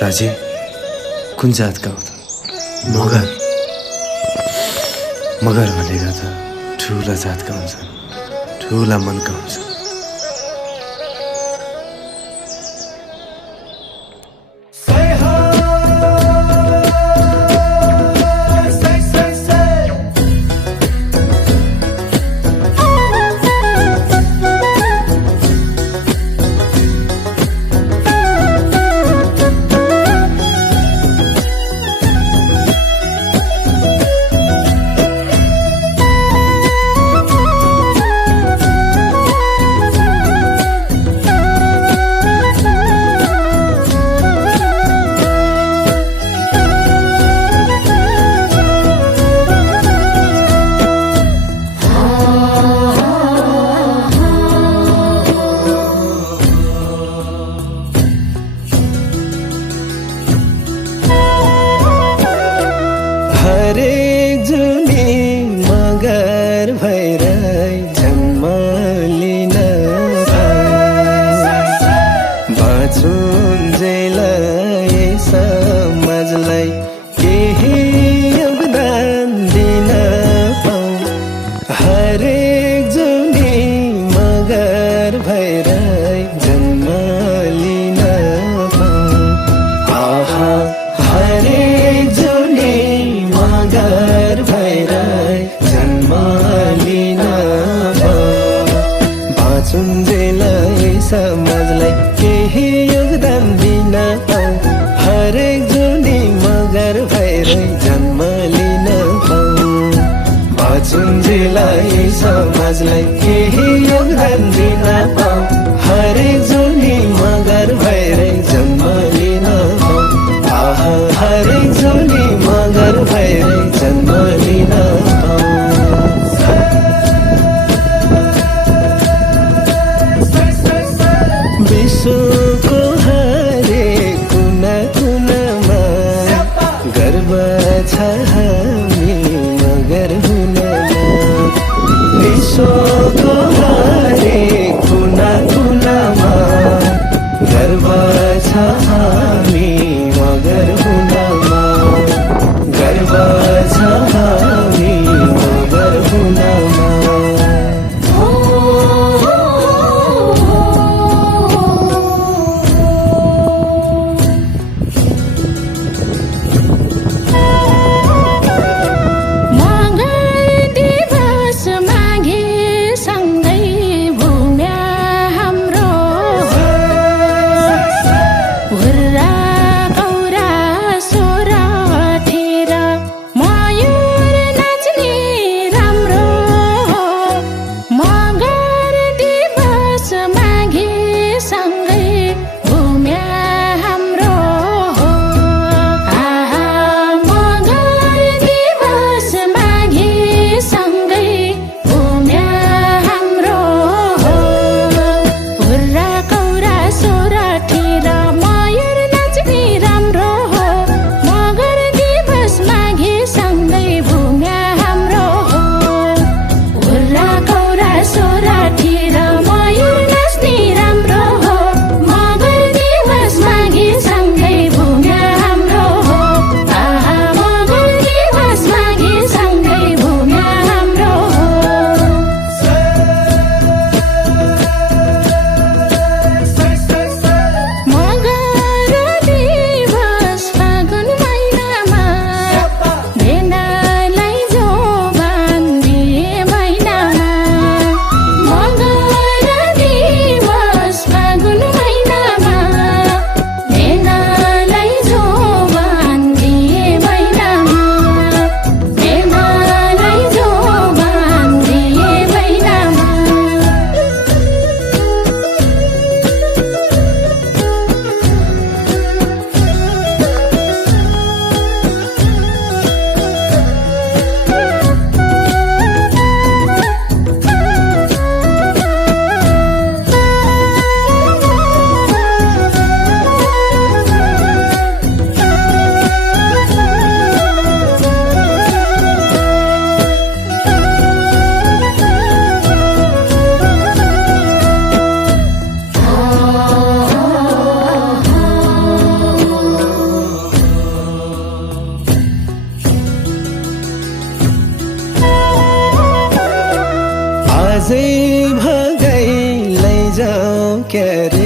दाजे कुन जातका हो त? मगर मगर भनेका त ठुला जातका हुन्छन्, ठुला मनका हुन्छन्। हरेक जुनी मगर भएर जन्म लिन बाँचुन्जेल समाजलाई केही योगदान दिन पाऊँ। हरेक जुनी मगर भएर जन्म लिन पाऊँ। आहा हरेक जुनी मगर भएर जन्म लिन बाँचुन्जेल समाजलाई केही योगदान दिन पाऊँ। हरेक जुनी मगर भएर जन्म लिन पाऊँ। बाँचुन्जेल समाजलाई केही योगदान दिन पाऊँ। हरेक जुनी मगर भएर जन्म लिन पाऊँ। आहा हरेक जुनी मगर भएर जन्म लिन पाऊँ। विश्वको हरेक कुना कुनामा गर्व छ हामी मगर हुनमा। विश्वको हरेक कुना कुनामा गर्व छ हामी मगर हुनमा। क्यारे